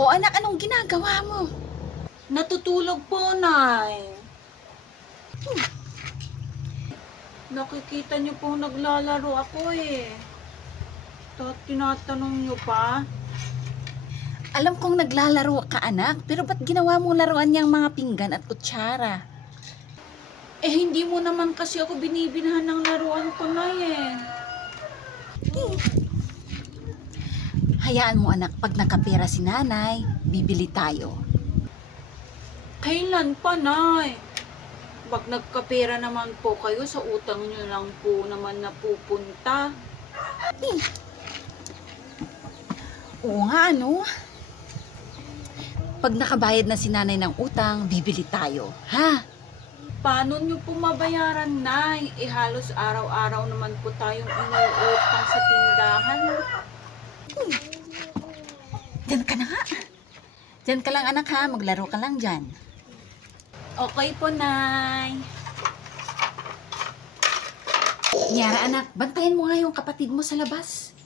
O anak, anong ginagawa mo? Natutulog po, Nay. Nakikita niyo po naglalaro ako eh. Tinatanong niyo pa? Alam kong naglalaro ka anak, pero ba't ginawa mong laruan niyang mga pinggan at kutsara? Eh, hindi mo naman kasi ako binibinhan ng laruan ko, Nay eh. Hayaan mo anak, pag nakapera si nanay, bibili tayo. Kailan pa, Nay? Pag nagkapera naman po kayo, sa utang niyo lang po naman napupunta. Oo nga ano? Pag nakabayad na si nanay ng utang, bibili tayo, ha? Paano niyo po mabayaran, Nay? Eh, halos araw-araw naman po tayong inuutang sa tindahan. Diyan ka na nga. Diyan ka lang anak ha, maglaro ka lang dyan. Okay po, Nay. Nyara anak, bantayan mo nga yung kapatid mo sa labas.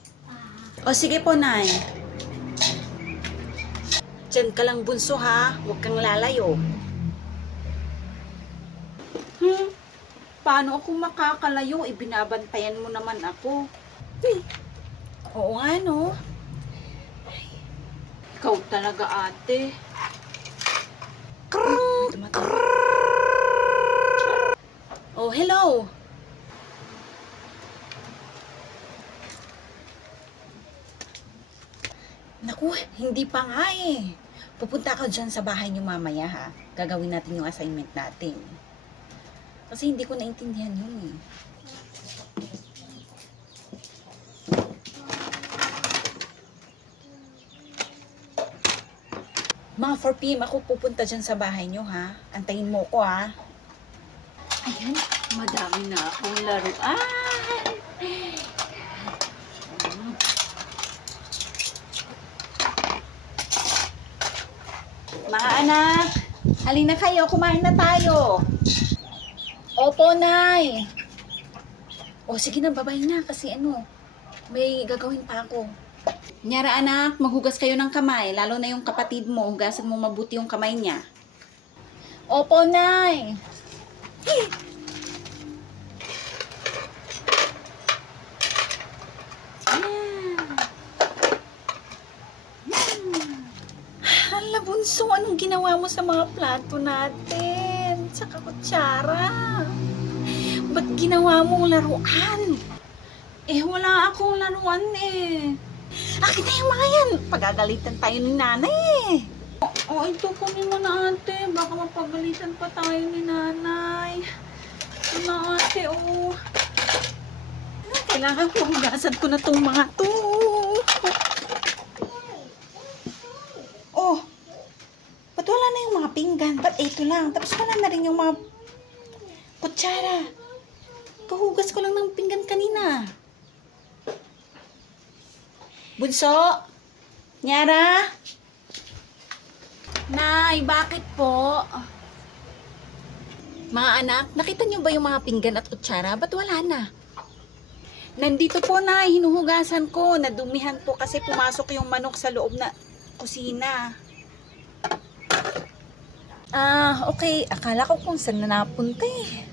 O sige po, Nay. Diyan ka lang bunso ha, huwag kang lalayo. Paano ako makakalayo? Ibinabantayan mo naman ako. Oo nga no. Ikaw talaga ate. Oh, hello. Naku, hindi pa nga eh. Pupunta ako dyan sa bahay niyo mamaya ha. Gagawin natin yung assignment natin. Kasi hindi ko naintindihan yun eh. Mga 4 PM ako pupunta dyan sa bahay niyo ha. Antayin mo ko ha. Ayan, madami na akong laruan. Mga anak, halina kayo, kumain na tayo. Opo, Nay. O sige na, babay na kasi ano, may gagawin pa ako. Nyara anak, maghugas kayo ng kamay, lalo na yung kapatid mo, hugasan mo mabuti yung kamay niya. Opo, Nay. Hala, bunso, anong ginawa mo sa mga plato natin? Sa kutsara. Ba't ginawa mong laruan? Eh, wala akong laruan eh. Akin na yung mga yan. Pagagalitan tayo ni nanay eh. O, ito kunin mo na ate. Baka mapagalitan pa tayo ni nanay. Ito na ate, oh. Kailangan ko hugasan ko na tong mga to. Oh, ba't wala na yung mga pinggan? Ba't ito lang? Tapos wala na rin yung mga kutsara. Kahugas ko lang ng pinggan kanina. Bunso? Nyara? Nay, bakit po? Mga anak, nakita niyo ba yung mga pinggan at kutsara? Ba't wala na? Nandito po, Nay. Hinuhugasan ko. Nadumihan po kasi pumasok yung manok sa loob na kusina. Ah, okay. Akala ko kung saan na napunta eh.